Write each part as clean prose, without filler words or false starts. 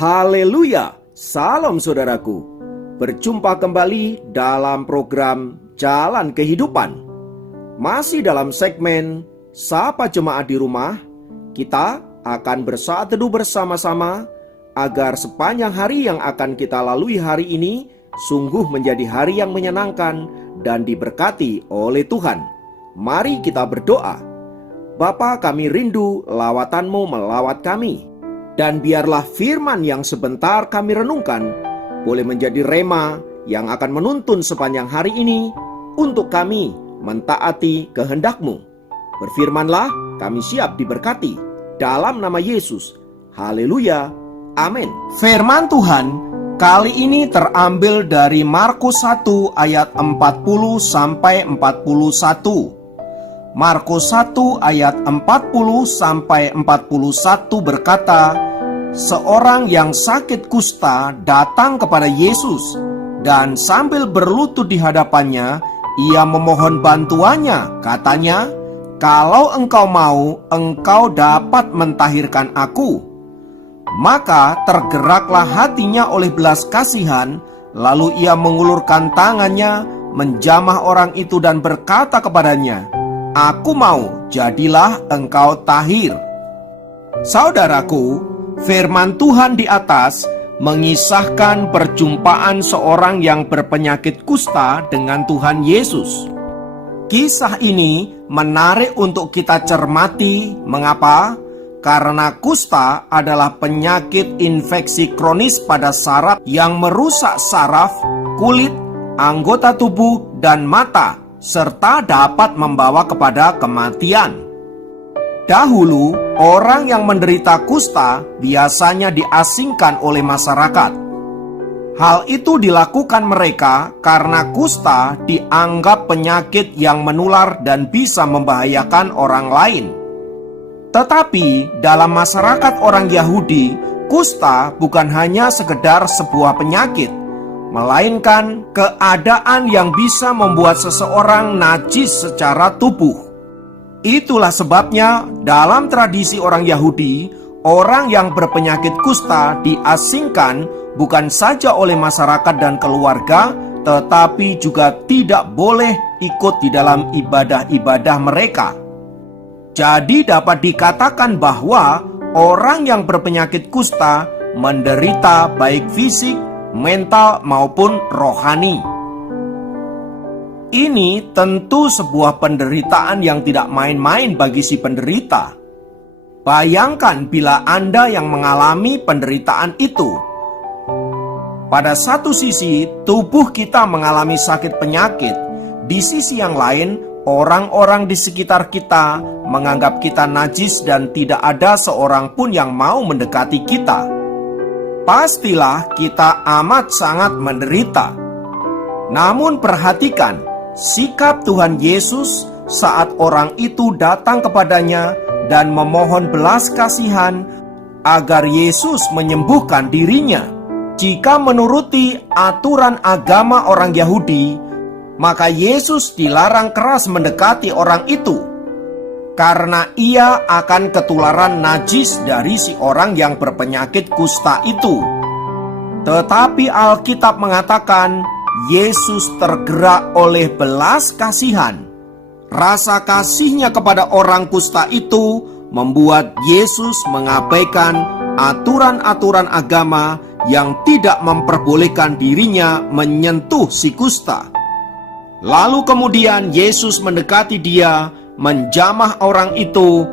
Haleluya, salam saudaraku. Berjumpa kembali dalam program Jalan Kehidupan. Masih dalam segmen Sapa Jemaat di Rumah, kita akan bersaat teduh bersama-sama agar sepanjang hari yang akan kita lalui hari ini sungguh menjadi hari yang menyenangkan dan diberkati oleh Tuhan. Mari kita berdoa. Bapa, kami rindu lawatan-Mu melawat kami. Dan biarlah firman yang sebentar kami renungkan boleh menjadi rema yang akan menuntun sepanjang hari ini untuk kami mentaati kehendak-Mu. Berfirmanlah, kami siap diberkati. Dalam nama Yesus. Haleluya. Amin. Firman Tuhan kali ini terambil dari Markus 1 ayat 40 sampai 41. Markus 1 ayat 40 sampai 41 berkata, seorang yang sakit kusta datang kepada Yesus dan sambil berlutut di hadapannya, ia memohon bantuannya. Katanya, kalau engkau mau, engkau dapat mentahirkan aku. Maka tergeraklah hatinya oleh belas kasihan, lalu ia mengulurkan tangannya, menjamah orang itu dan berkata kepadanya, aku mau, jadilah engkau tahir. Saudaraku, firman Tuhan di atas mengisahkan perjumpaan seorang yang berpenyakit kusta dengan Tuhan Yesus. Kisah ini menarik untuk kita cermati. Mengapa? Karena kusta adalah penyakit infeksi kronis pada saraf yang merusak saraf, kulit, anggota tubuh, dan mata, serta dapat membawa kepada kematian. Dahulu, orang yang menderita kusta biasanya diasingkan oleh masyarakat. Hal itu dilakukan mereka karena kusta dianggap penyakit yang menular dan bisa membahayakan orang lain. Tetapi dalam masyarakat orang Yahudi, kusta bukan hanya sekedar sebuah penyakit, melainkan keadaan yang bisa membuat seseorang najis secara tubuh. Itulah sebabnya dalam tradisi orang Yahudi, orang yang berpenyakit kusta diasingkan bukan saja oleh masyarakat dan keluarga, tetapi juga tidak boleh ikut di dalam ibadah-ibadah mereka. Jadi dapat dikatakan bahwa orang yang berpenyakit kusta menderita baik fisik, mental maupun rohani. Ini tentu sebuah penderitaan yang tidak main-main bagi si penderita. Bayangkan bila Anda yang mengalami penderitaan itu. Pada satu sisi, tubuh kita mengalami sakit penyakit. Di sisi yang lain, orang-orang di sekitar kita menganggap kita najis dan tidak ada seorang pun yang mau mendekati kita. Pastilah kita amat sangat menderita. Namun perhatikan sikap Tuhan Yesus saat orang itu datang kepadanya dan memohon belas kasihan agar Yesus menyembuhkan dirinya. Jika menuruti aturan agama orang Yahudi, maka Yesus dilarang keras mendekati orang itu, karena ia akan ketularan najis dari si orang yang berpenyakit kusta itu. Tetapi Alkitab mengatakan Yesus tergerak oleh belas kasihan. Rasa kasihnya kepada orang kusta itu membuat Yesus mengabaikan aturan-aturan agama yang tidak memperbolehkan dirinya menyentuh si kusta. Lalu kemudian Yesus mendekati dia, menjamah orang itu,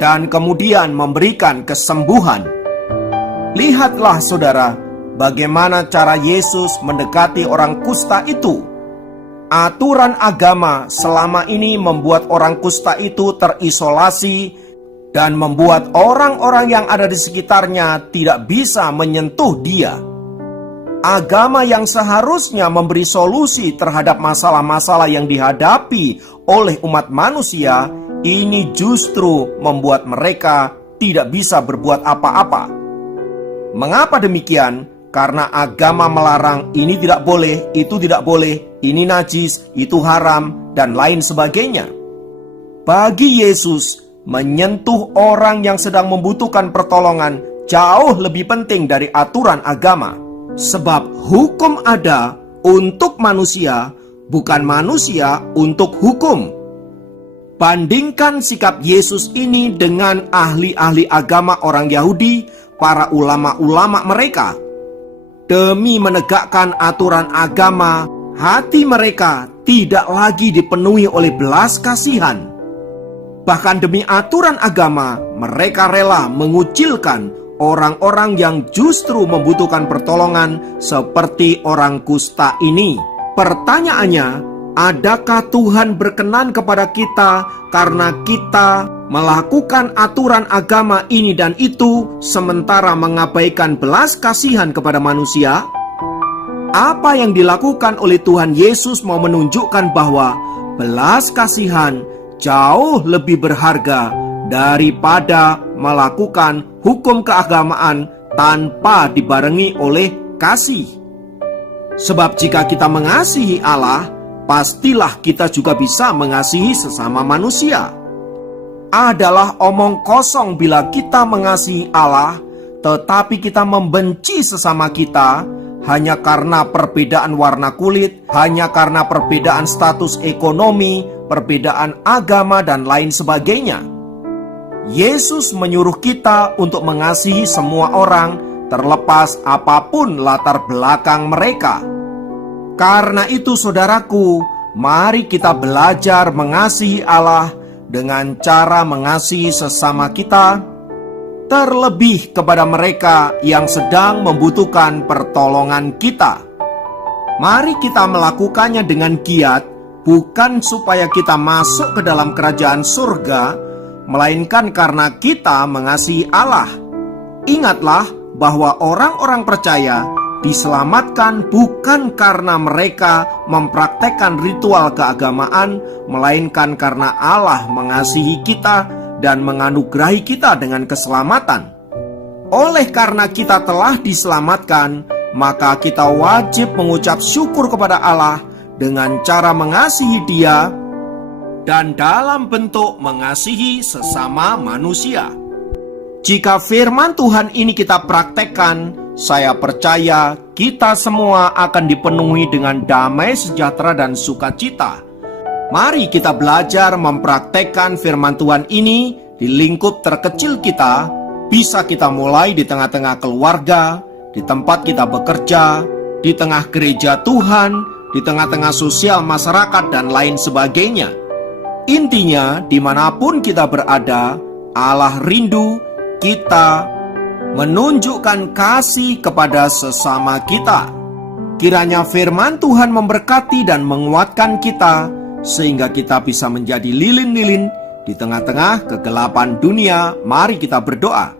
dan kemudian memberikan kesembuhan. Lihatlah saudara, bagaimana cara Yesus mendekati orang kusta itu. Aturan agama selama ini membuat orang kusta itu terisolasi dan membuat orang-orang yang ada di sekitarnya tidak bisa menyentuh dia. Agama yang seharusnya memberi solusi terhadap masalah-masalah yang dihadapi oleh umat manusia, ini justru membuat mereka tidak bisa berbuat apa-apa. Mengapa demikian? Karena agama melarang ini tidak boleh, itu tidak boleh, ini najis, itu haram, dan lain sebagainya. Bagi Yesus, menyentuh orang yang sedang membutuhkan pertolongan jauh lebih penting dari aturan agama. Sebab hukum ada untuk manusia, bukan manusia untuk hukum. Bandingkan sikap Yesus ini dengan ahli-ahli agama orang Yahudi, para ulama-ulama mereka. Demi menegakkan aturan agama, hati mereka tidak lagi dipenuhi oleh belas kasihan. Bahkan demi aturan agama, mereka rela mengucilkan orang-orang yang justru membutuhkan pertolongan seperti orang kusta ini. Pertanyaannya, adakah Tuhan berkenan kepada kita karena kita melakukan aturan agama ini dan itu sementara mengabaikan belas kasihan kepada manusia? Apa yang dilakukan oleh Tuhan Yesus mau menunjukkan bahwa belas kasihan jauh lebih berharga daripada melakukan hukum keagamaan tanpa dibarengi oleh kasih. Sebab jika kita mengasihi Allah, pastilah kita juga bisa mengasihi sesama manusia. Adalah omong kosong bila kita mengasihi Allah, tetapi kita membenci sesama kita hanya karena perbedaan warna kulit, hanya karena perbedaan status ekonomi, perbedaan agama, dan lain sebagainya. Yesus menyuruh kita untuk mengasihi semua orang, terlepas apapun latar belakang mereka. Karena itu, saudaraku, mari kita belajar mengasihi Allah dengan cara mengasihi sesama kita, terlebih kepada mereka yang sedang membutuhkan pertolongan kita. Mari kita melakukannya dengan giat, bukan supaya kita masuk ke dalam kerajaan surga, melainkan karena kita mengasihi Allah. Ingatlah bahwa orang-orang percaya diselamatkan bukan karena mereka mempraktekkan ritual keagamaan, melainkan karena Allah mengasihi kita dan menganugerahi kita dengan keselamatan. Oleh karena kita telah diselamatkan, maka kita wajib mengucap syukur kepada Allah dengan cara mengasihi Dia dan dalam bentuk mengasihi sesama manusia. Jika firman Tuhan ini kita praktekkan, saya percaya kita semua akan dipenuhi dengan damai sejahtera dan sukacita. Mari kita belajar mempraktekkan firman Tuhan ini di lingkup terkecil kita. Bisa kita mulai di tengah-tengah keluarga, di tempat kita bekerja, di tengah gereja Tuhan, di tengah-tengah sosial masyarakat, dan lain sebagainya. Intinya, dimanapun kita berada, Allah rindu kita menunjukkan kasih kepada sesama kita. Kiranya firman Tuhan memberkati dan menguatkan kita, sehingga kita bisa menjadi lilin-lilin di tengah-tengah kegelapan dunia. Mari kita berdoa.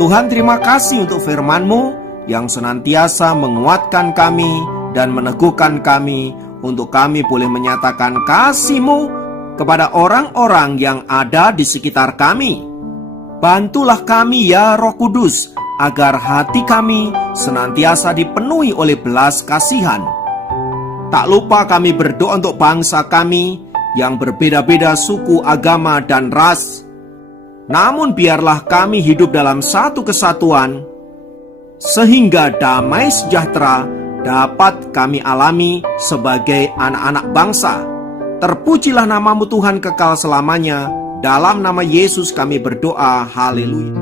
Tuhan, terima kasih untuk firman-Mu yang senantiasa menguatkan kami dan meneguhkan kami untuk kami boleh menyatakan kasih-Mu kepada orang-orang yang ada di sekitar kami. Bantulah kami ya Roh Kudus, agar hati kami senantiasa dipenuhi oleh belas kasihan. Tak lupa kami berdoa untuk bangsa kami yang berbeda-beda suku, agama, dan ras. Namun biarlah kami hidup dalam satu kesatuan, sehingga damai sejahtera dapat kami alami sebagai anak-anak bangsa. Terpujilah nama-Mu Tuhan kekal selamanya. Dalam nama Yesus kami berdoa. Haleluya.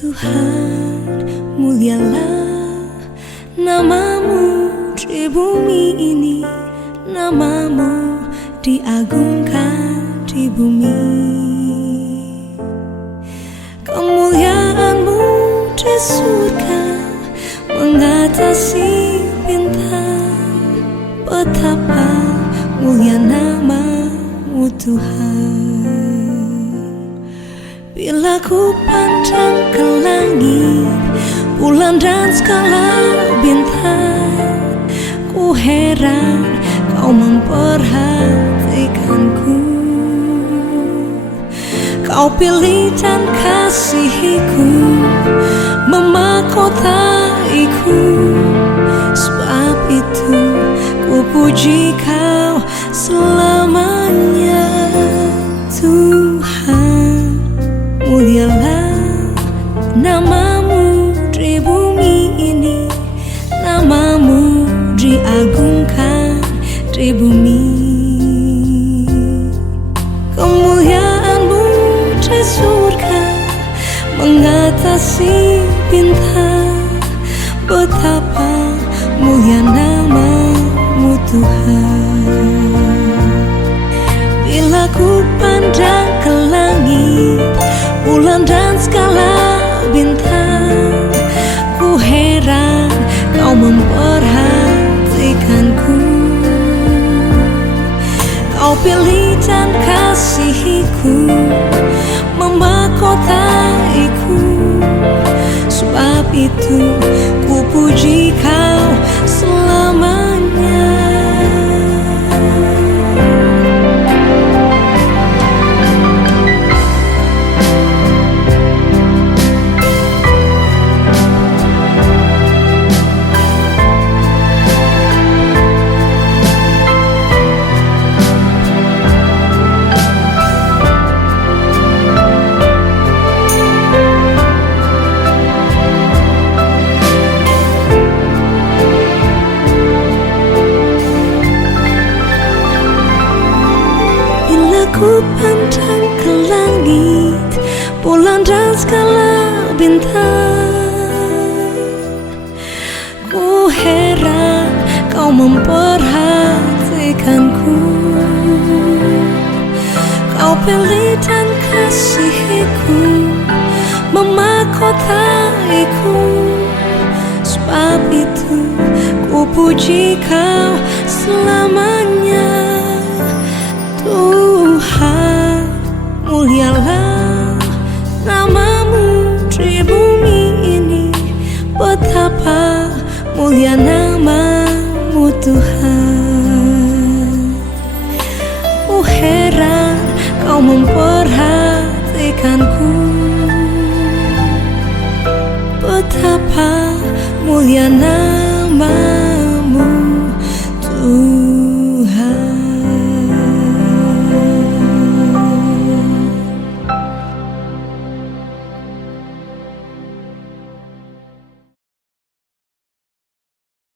Tuhan, mulialah nama-Mu di bumi ini, nama-Mu diagungkan di bumi. Kemuliaan-Mu di surga mengatasi bintang. Betapa mulia nama-Mu Tuhan. Bila ku pandang ke langit, bulan dan segala bintang, ku heran Kau memperhatikanku. Kau pilih dan kasihiku, memahkotaiku. Sebab itu ku puji kau selamanya. Tuhan, mulialah namamu di bumi ini, namamu diagungkan di bumi. Kemuliaanmu di surga mengatasi bintang. Betapa mulia namamu Tuhan. Bila ku pandang ke langit, bulan dan segala bintang, ku heran kau memperhatikanku. Kau pilih dan kasihiku, memahkotaiku. Sebab itu ku puji kau selamanya. Ku pandang ke langit, bulan dan segala bintang, ku heran kau memperhatikanku. Kau pilih dan kasihiku, memahkotaiku. Sebab itu ku puji kau selamanya. Tuhan, mulialah namamu di bumi ini. Betapa mulia namamu Tuhan. Ku heran kau memperhatikanku. Betapa mulia namamu